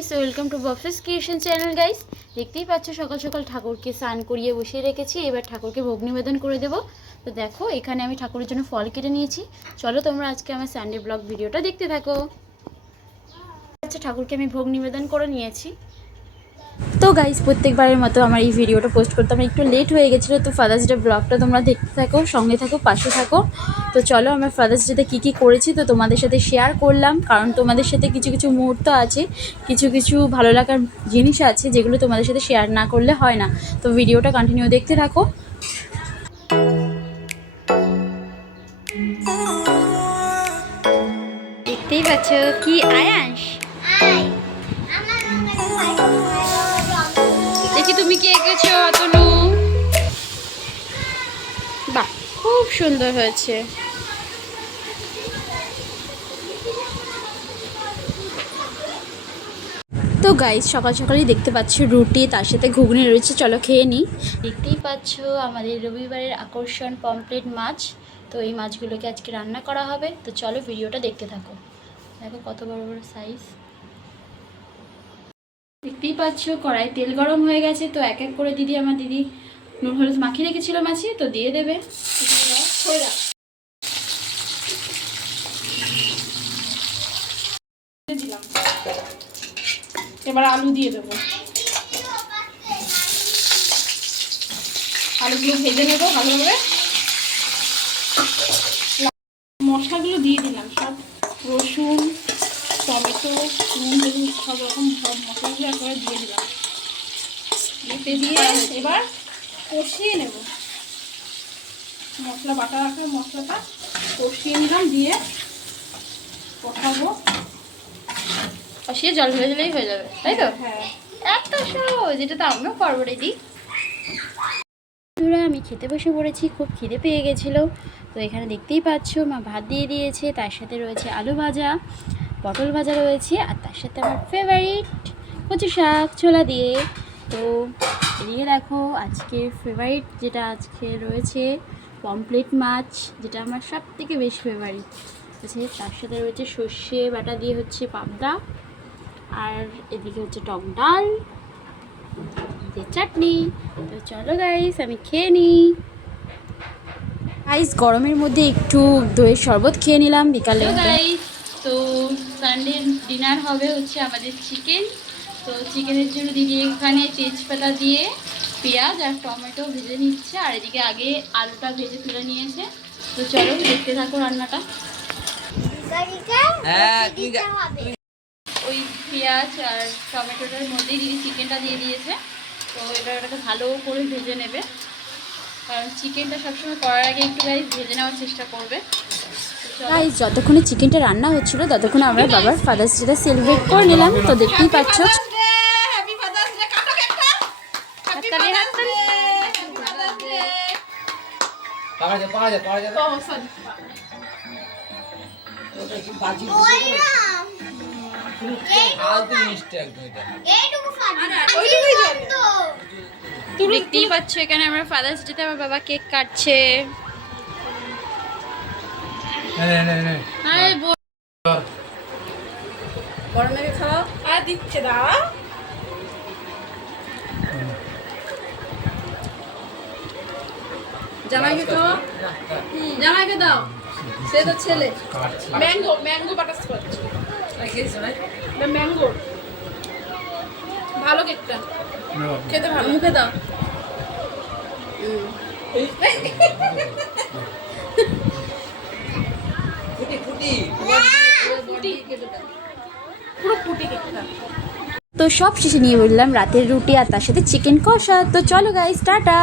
Guys, welcome to Bob's creation channel. Guys, দেখতেই পাচ্ছ সকাল সকাল ঠাকুরকে স্নান করিয়ে বসিয়ে রেখেছি। এবার ঠাকুরকে ভোগ নিবেদন করে দেবো। তো দেখো, এখানে আমি ঠাকুরের জন্য ফল কেটে নিয়েছি। চলো তোমরা আজকে আমার সানডে ব্লগ ভিডিওটা দেখতে থাকো। আচ্ছা, ঠাকুরকে আমি ভোগ নিবেদন করে নিয়েছি। তো গাইস, প্রত্যেকবারের মতো আমার এই ভিডিওটা পোস্ট করতে আমার একটু লেট হয়ে গেছিলো। তো ফাদার্স ডে ব্লগটা তোমরা দেখতে থাকো, সঙ্গে থাকো, পাশে থাকো। তো চলো, আমার ফাদার্স ডেতে কী করেছি তো তোমাদের সাথে শেয়ার করলাম, কারণ তোমাদের সাথে কিছু কিছু মুহূর্ত আছে, কিছু কিছু ভালো লাগার জিনিস আছে যেগুলো তোমাদের সাথে শেয়ার না করলে হয় না। তো ভিডিওটা কন্টিনিউ দেখতে থাকো। দেখতেই পাচ্ছ কি আয়াস, দেখি তুমি কি এঁকেছো অতনু। বাহ, খুব সুন্দর হয়েছে। তো গাইস, সকাল সকালই দেখতে পাচ্ছ রুটি, তার সাথে ঘুগনি রয়েছে। চলো খেয়ে নিই। দেখতেই পাচ্ছ আমাদের রবিবারের আকর্ষণ পমফ্রেট মাছ। তো এই মাছগুলোকে আজকে রান্না করা হবে। তো চলো ভিডিওটা দেখতে থাকো। দেখো কত বড় বড় সাইজ। দেখতেই পাচ্ছ কড়াই তেল গরম হয়ে গেছে। তো এক এক করে আমার দিদি নুন হলুদ মাখিয়ে রেখেছিল মাছে, তো দিয়ে দেবে। দিলাম, এবার আলু দিয়ে দেবো। আলুগুলো ভেজে নেবো ভালোভাবে। মশলাগুলো দিয়ে দিলাম, সব রসুন, টমেটো, নুন হলুদ সব রকম সব মশলাগুলো একবারে দিয়ে দিলাম। দিয়ে এবার কষিয়ে নেব। মশলা বাটা রাখা মশলাটা কষিয়ে নিলাম, দিয়ে কষাবো। কষিয়ে জল ঢেলে দিলেই হয়ে যাবে, তাই তো? হ্যাঁ, এত সহজ। এটা তো আমিও পারবো রে দি। আমি খেতে বসে পড়েছি, খুব খিদে পেয়ে গেছিলো। তো এখানে দেখতেই পাচ্ছ মা ভাত দিয়ে দিয়েছে, তার সাথে রয়েছে আলু ভাজা, পটল ভাজা রয়েছে, আর তার সাথে আমার ফেভারিট কচু শাক ছোলা দিয়ে। তো এদিকে দেখো আজকে ফেভারিট যেটা আজকে রয়েছে পমফ্রেট মাছ, যেটা আমার সব থেকে বেশি ফেভারিট আছে। তার সাথে রয়েছে সর্ষে বাটা দিয়ে হচ্ছে পাবদা, আর এদিকে হচ্ছে টক ডাল, চাটনি। তো চলো গাইস, আমি খেয়ে নিই। গাইস, গরমের মধ্যে একটু দইয়ের শরবত খেয়ে নিলাম বিকালে। গাইস, তো সানডে ডিনার হবে হচ্ছে আমাদের চিকেন। তো চিকেনের জন্য দিদি এখানে তেজপাতা দিয়ে পেঁয়াজ আর টমেটো ভেজে নিচ্ছে, আর এদিকে আগে আলুটা ভেজে তুলে নিয়েছে। তো চলো দেখতে থাকো রান্নাটা। ওই পেঁয়াজ আর টমেটোটার মধ্যেই দিদি চিকেনটা দিয়ে দিয়েছে। তো এবার ওটাকে ভালো করে ভেজে নেবে, কারণ চিকেনটা সবসময় করার আগে একটু গাইস ভেজে নেওয়ার চেষ্টা করবে। গাইস, যতক্ষণে চিকেনটা রান্না হচ্ছিল ততক্ষণে আমরা বাবার ফাদার্স ডেটা সেলিব্রেট করে নিলাম। তো দেখতেই পাচ্ছ দেখতেই পাচ্ছ এখানে আমরা ফাদার্স ডেতে আমার বাবা কেক কাটছে। বড়মাকে খাওয়া আর দিচ্ছে দাও। জামাইকে খাওয়া, জামাইকে দাও, সে তো ছেলে। ম্যাঙ্গো ম্যাঙ্গো বাটারস্কচ, ম্যাঙ্গো ভালো কেকটা খেতে ভালো। মুখে দাও। তো সব শেষে নিয়ে বললাম রাতের রুটি আর তার সাথে চিকেন কষা। তো চলো গাইস, টাটা।